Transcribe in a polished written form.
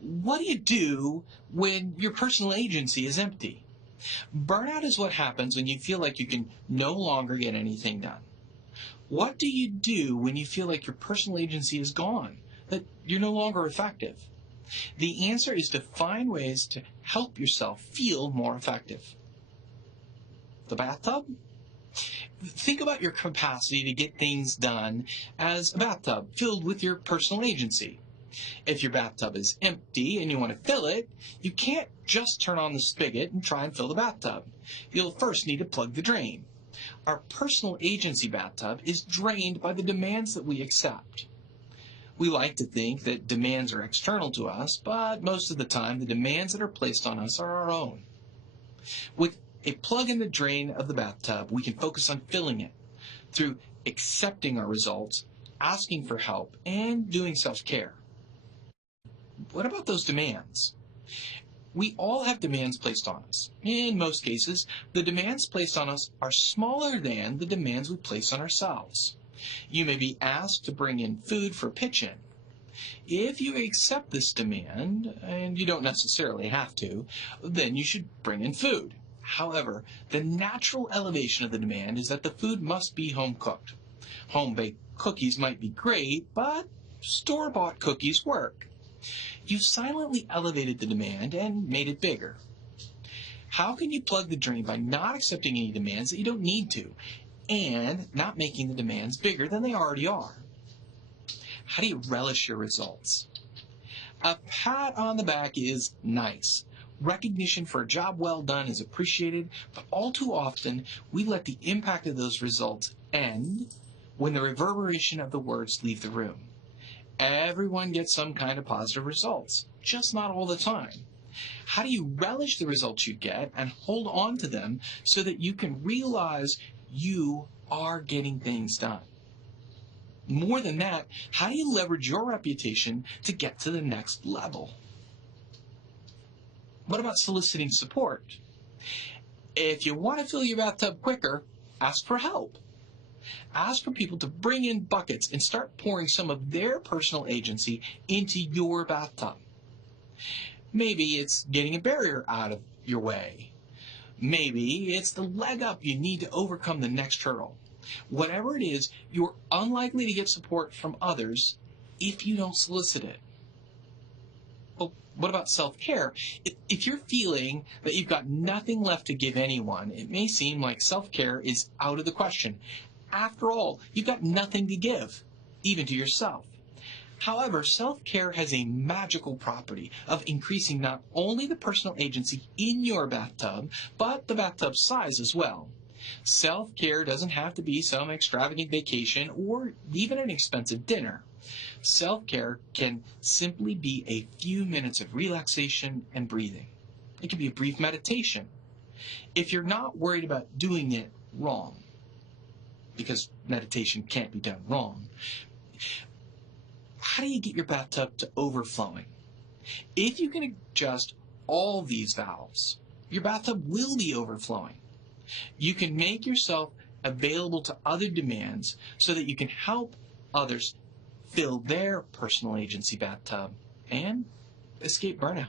What do you do when your personal agency is empty? Burnout is what happens when you feel like you can no longer get anything done. What do you do when you feel like your personal agency is gone, that you're no longer effective? The answer is to find ways to help yourself feel more effective. The bathtub? Think about your capacity to get things done as a bathtub filled with your personal agency. If your bathtub is empty and you want to fill it, you can't just turn on the spigot and try and fill the bathtub. You'll first need to plug the drain. Our personal agency bathtub is drained by the demands that we accept. We like to think that demands are external to us, but most of the time the demands that are placed on us are our own. With a plug in the drain of the bathtub, we can focus on filling it through accepting our results, asking for help, and doing self-care. What about those demands? We all have demands placed on us. In most cases, the demands placed on us are smaller than the demands we place on ourselves. You may be asked to bring in food for a pitch-in. If you accept this demand, and you don't necessarily have to, then you should bring in food. However, the natural elevation of the demand is that the food must be home-cooked. Home-baked cookies might be great, but store-bought cookies work. You've silently elevated the demand and made it bigger. How can you plug the drain by not accepting any demands that you don't need to, and not making the demands bigger than they already are? How do you relish your results? A pat on the back is nice. Recognition for a job well done is appreciated, but all too often we let the impact of those results end when the reverberation of the words leave the room. Everyone gets some kind of positive results, just not all the time. How do you relish the results you get and hold on to them so that you can realize you are getting things done? More than that, how do you leverage your reputation to get to the next level? What about soliciting support? If you want to fill your bathtub quicker, ask for help. Ask for people to bring in buckets and start pouring some of their personal agency into your bathtub. Maybe it's getting a barrier out of your way. Maybe it's the leg up you need to overcome the next hurdle. Whatever it is, you're unlikely to get support from others if you don't solicit it. Well, what about self-care? If you're feeling that you've got nothing left to give anyone, it may seem like self-care is out of the question. After all, you've got nothing to give, even to yourself. However, self-care has a magical property of increasing not only the personal agency in your bathtub, but the bathtub size as well. Self-care doesn't have to be some extravagant vacation or even an expensive dinner. Self-care can simply be a few minutes of relaxation and breathing. It can be a brief meditation. If you're not worried about doing it wrong, because meditation can't be done wrong, how do you get your bathtub to overflowing? If you can adjust all these valves, your bathtub will be overflowing. You can make yourself available to other demands so that you can help others fill their personal agency bathtub and escape burnout.